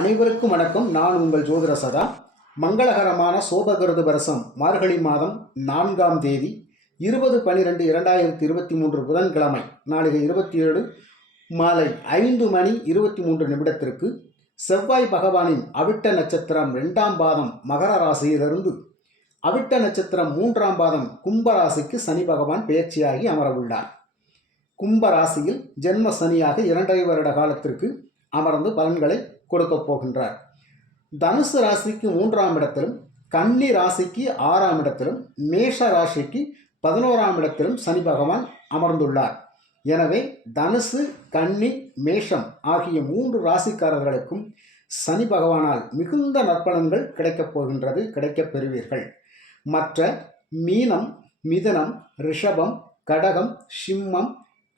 அனைவருக்கும் வணக்கம். நான் உங்கள் ஜோதிட சதா. மங்களகரமான சோபகிருது வருஷம் மார்கழி மாதம் 4ஆம் தேதி 20/12/2023 புதன்கிழமை நாளிகை 27 மாலை 5:23 செவ்வாய் பகவானின் அவிட்ட நட்சத்திரம் 2ஆம் பாதம் மகர ராசியிலிருந்து அவிட்ட நட்சத்திரம் 3ஆம் பாதம் கும்ப ராசிக்கு சனி பகவான் பெயர்ச்சியாகி அமரவுள்ளார். கும்ப ராசியில் ஜென்ம சனியாக 2.5 வருட காலத்திற்கு அமர்ந்து பலன்களை கொடுக்க போகின்றார். தனுசு ராசிக்கு 3ஆம் இடத்திலும், கன்னி ராசிக்கு 6ஆம் இடத்திலும், மேஷ ராசிக்கு 11ஆம் இடத்திலும் சனி பகவான் அமர்ந்துள்ளார். எனவே தனுசு, கன்னி, மேஷம் ஆகிய 3 ராசிக்காரர்களுக்கும் சனி பகவானால் மிகுந்த நற்பலன்கள் கிடைக்கப் போகின்றது, கிடைக்கப் பெறுவீர்கள். மற்ற மீனம், மிதுனம், ரிஷபம், கடகம், சிம்மம்,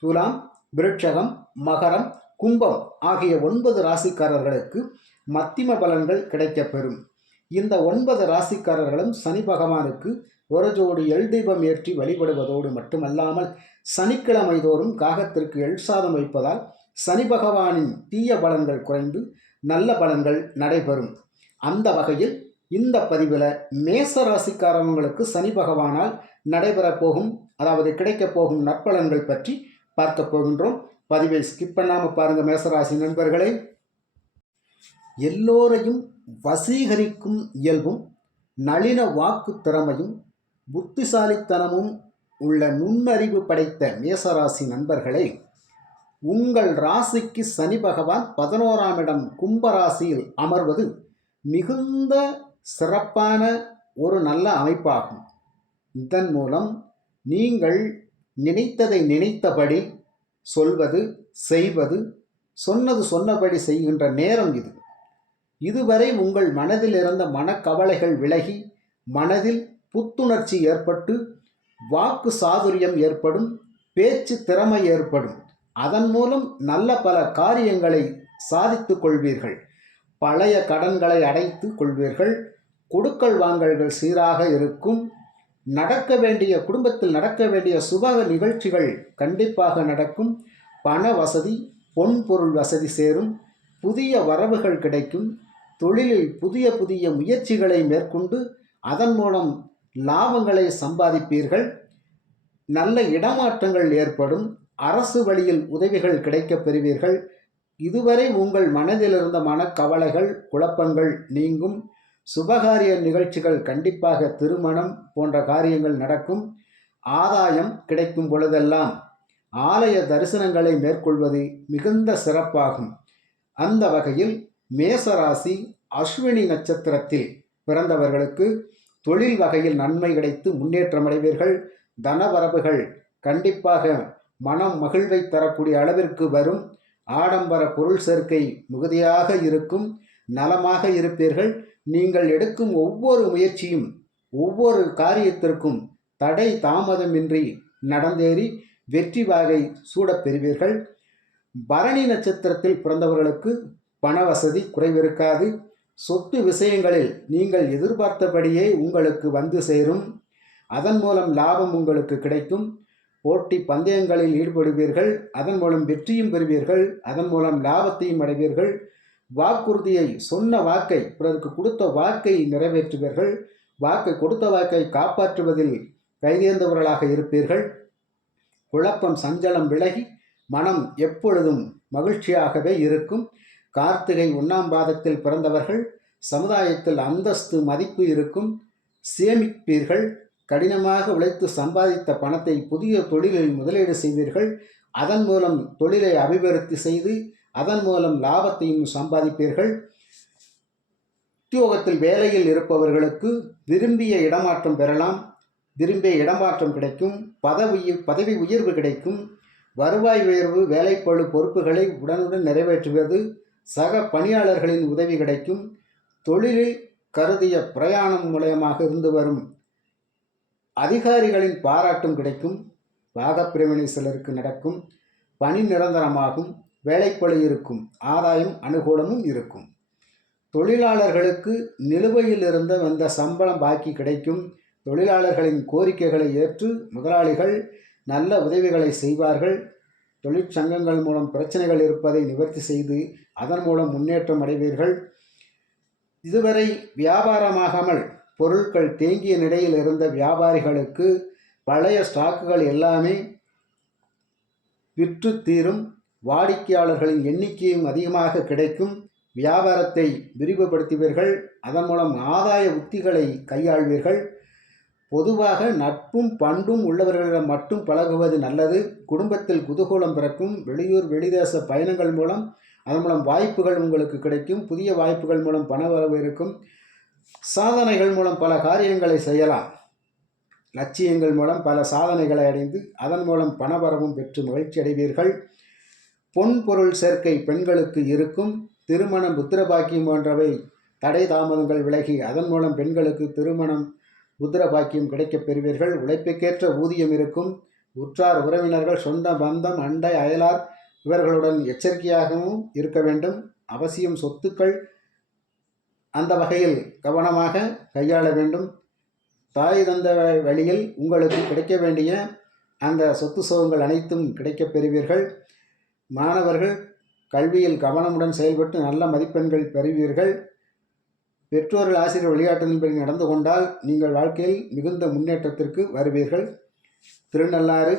துலாம், விருட்சகம், மகரம், கும்பம் ஆகிய 9 ராசிக்காரர்களுக்கு மத்திம பலன்கள் கிடைக்கப்பெறும். இந்த 9 ராசிக்காரர்களும் சனி பகவானுக்கு ஒரு ஜோடி எள் தீபம் ஏற்றி வழிபடுவதோடு மட்டுமல்லாமல் சனிக்கிழமை தோறும் காகத்திற்கு எள் சாதம் வைப்பதால் சனி பகவானின் தீய பலன்கள் குறைந்து நல்ல பலன்கள் நடைபெறும். அந்த வகையில் இந்த பதிவில் மேச ராசிக்காரங்களுக்கு சனி பகவானால் நடைபெறப் போகும், அதாவது கிடைக்கப் போகும் நற்பலன்கள் பற்றி பார்க்க போகின்றோம். பதிவை ஸ்கிப் பண்ணாமல் பாருங்கள் மேசராசி நண்பர்களே. எல்லோரையும் வசீகரிக்கும் இயல்பும் நளின வாக்கு திறமையும் புத்திசாலித்தனமும் உள்ள நுண்ணறிவு படைத்த மேசராசி நண்பர்களே, உங்கள் ராசிக்கு சனி பகவான் 11ஆம் இடம் கும்பராசியில் அமர்வது மிகுந்த சிறப்பான ஒரு நல்ல அமைப்பாகும். இதன் மூலம் நீங்கள் நினைத்ததை நினைத்தபடி சொல்வது, செய்வது, சொன்னது சொன்னபடி செய்கின்ற நேரம் இது. இதுவரை உங்கள் மனதில் இருந்த மனக்கவலைகள் விலகி மனதில் புத்துணர்ச்சி ஏற்பட்டு வாக்கு சாதுரியம் ஏற்படும், பேச்சு திறமை ஏற்படும். அதன் மூலம் நல்ல பல காரியங்களை சாதித்து கொள்வீர்கள். பழைய கடன்களை அடைத்து கொள்வீர்கள். கொடுக்கல் வாங்கல்கள் சீராக இருக்கும். குடும்பத்தில் நடக்க வேண்டிய சுப நிகழ்ச்சிகள் கண்டிப்பாக நடக்கும். பண வசதி, பொன் பொருள் வசதி சேரும். புதிய வரவுகள் கிடைக்கும். தொழிலில் புதிய புதிய முயற்சிகளை மேற்கொண்டு அதன் மூலம் லாபங்களை சம்பாதிப்பீர்கள். நல்ல இடமாற்றங்கள் ஏற்படும். அரசு வழியில் உதவிகள் கிடைக்கப் பெறுவீர்கள். இதுவரை உங்கள் மனதில் இருந்த மனக்கவலைகள், குழப்பங்கள் நீங்கும். சுபகாரிய நிகழ்ச்சிகள் கண்டிப்பாக திருமணம் போன்ற காரியங்கள் நடக்கும். ஆதாயம் கிடைக்கும் பொழுதெல்லாம் ஆலய தரிசனங்களை மேற்கொள்வது மிகுந்த சிறப்பாகும். அந்த வகையில் மேசராசி அஸ்வினி நட்சத்திரத்தில் பிறந்தவர்களுக்கு தொழில் வகையில் நன்மை கிடைத்து முன்னேற்றமடைவீர்கள். தனவரவுகள் கண்டிப்பாக மனம் மகிழ்வை தரக்கூடிய அளவிற்கு வரும். ஆடம்பர பொருள் சேர்க்கை மிகுதியாக இருக்கும். நலமாக இருப்பீர்கள். நீங்கள் எடுக்கும் ஒவ்வொரு முயற்சியும், ஒவ்வொரு காரியத்திற்கும் தடை தாமதமின்றி நடந்தேறி வெற்றி வாகை சூடப் பெறுவீர்கள். பரணி நட்சத்திரத்தில் பிறந்தவர்களுக்கு பண வசதி குறைவிருக்காது. சொத்து விஷயங்களில் நீங்கள் எதிர்பார்த்தபடியே உங்களுக்கு வந்து சேரும். அதன் மூலம் லாபம் உங்களுக்கு கிடைக்கும். போட்டி பந்தயங்களில் ஈடுபடுவீர்கள். அதன் மூலம் வெற்றியும் பெறுவீர்கள். அதன் மூலம் லாபத்தையும் அடைவீர்கள். வாக்குறுதியை, சொன்ன வாக்கை, பிறருக்கு கொடுத்த வாக்கை நிறைவேற்றுவீர்கள். கொடுத்த வாக்கை காப்பாற்றுவதில் கைதேர்ந்தவர்களாக இருப்பீர்கள். குழப்பம், சஞ்சலம் விலகி மனம் எப்பொழுதும் மகிழ்ச்சியாகவே இருக்கும். கார்த்திகை 1ஆம் பாதத்தில் பிறந்தவர்கள் சமுதாயத்தில் அந்தஸ்து, மதிப்பு இருக்கும். சேமிப்பீர்கள். கடினமாக உழைத்து சம்பாதித்த பணத்தை புதிய தொழிலில் முதலீடு செய்வீர்கள். அதன் மூலம் தொழிலை அபிவிருத்தி செய்து அதன் மூலம் லாபத்தையும் சம்பாதிப்பீர்கள். உத்தியோகத்தில் வேலையில் இருப்பவர்களுக்கு விரும்பிய இடமாற்றம் பெறலாம். விரும்பிய இடமாற்றம் கிடைக்கும். பதவி உயர்வு கிடைக்கும். வருவாய் உயர்வு, வேலைப்பளு பொறுப்புகளை உடனுடன் நிறைவேற்றுவது, சக பணியாளர்களின் உதவி கிடைக்கும். தொழிலில் கருதிய பிரயாணம் மூலமாக இருந்து வரும் அதிகாரிகளின் பாராட்டும் கிடைக்கும். பாகப்பிரிவினை சிலருக்கு நடக்கும். பணி நிரந்தரமாகும். வேலைப்பளு இருக்கும். ஆதாயம் அனுகூலமும் இருக்கும். தொழிலாளர்களுக்கு நிலுவையில் இருந்த வந்த சம்பளம் பாக்கி கிடைக்கும். தொழிலாளர்களின் கோரிக்கைகளை ஏற்று முதலாளிகள் நல்ல உதவிகளை செய்வார்கள். தொழிற்சங்கங்கள் மூலம் பிரச்சனைகள் இருப்பதை நிவர்த்தி செய்து அதன் மூலம் முன்னேற்றம் அடைவீர்கள். இதுவரை வியாபாரமாகாமல் பொருட்கள் தேங்கிய நிலையில் இருந்த வியாபாரிகளுக்கு பழைய ஸ்டாக்குகள் எல்லாமே விற்று தீரும். வாடிக்கையாளர்களின் எண்ணிக்கையும் அதிகமாக கிடைக்கும். வியாபாரத்தை விரிவுபடுத்துவீர்கள். அதன் மூலம் ஆதாய உத்திகளை கையாள்வீர்கள். பொதுவாக நட்பும் பண்பும் உள்ளவர்களிடம் மட்டும் பழகுவது நல்லது. குடும்பத்தில் குதூகூலம் பிறக்கும். வெளியூர் வெளிதேச பயணங்கள் மூலம் அதன் மூலம் வாய்ப்புகள் உங்களுக்கு கிடைக்கும். புதிய வாய்ப்புகள் மூலம் பணவரவு இருக்கும். சாதனைகள் மூலம் பல காரியங்களை செய்யலாம். லட்சியங்கள் மூலம் பல சாதனைகளை அடைந்து அதன் மூலம் பணவரவும் பெற்று மகிழ்ச்சி அடைவீர்கள். பொன் பொருள் சேர்க்கை பெண்களுக்கு இருக்கும். திருமணம் புத்திரபாக்கியம் போன்றவை தடை தாமதங்கள் விலகி அதன் மூலம் பெண்களுக்கு திருமணம் புத்திரபாக்கியம் கிடைக்கப் பெறுவீர்கள். உழைப்புக்கேற்ற ஊதியம் இருக்கும். உற்றார் உறவினர்கள் சொந்த பந்தம் அண்டை அயலார் இவர்களுடன் எச்சரிக்கையாகவும் இருக்க வேண்டும். அவசியம் சொத்துக்கள் அந்த வகையில் கவனமாக கையாள வேண்டும். தாய் தந்த வழியில் உங்களுக்கு கிடைக்க வேண்டிய அந்த சொத்து சுகங்கள் அனைத்தும் கிடைக்கப் பெறுவீர்கள். மாணவர்கள் கல்வியில் கவனமுடன் செயல்பட்டு நல்ல மதிப்பெண்கள் பெறுவீர்கள். பெற்றோர்கள் ஆசிரியர் வழிகாட்டுதலின்படி நடந்து கொண்டால் நீங்கள் வாழ்க்கையில் மிகுந்த முன்னேற்றத்திற்கு வருவீர்கள். திருநள்ளாறு,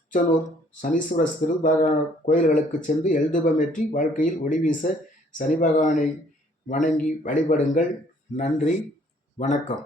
உச்சனூர் சனீஸ்வரர் திருபகவான் கோயில்களுக்கு சென்று எல்தூபமேற்றி வாழ்க்கையில் ஒளி வீச சனி பகவானை வணங்கி வழிபடுங்கள். நன்றி, வணக்கம்.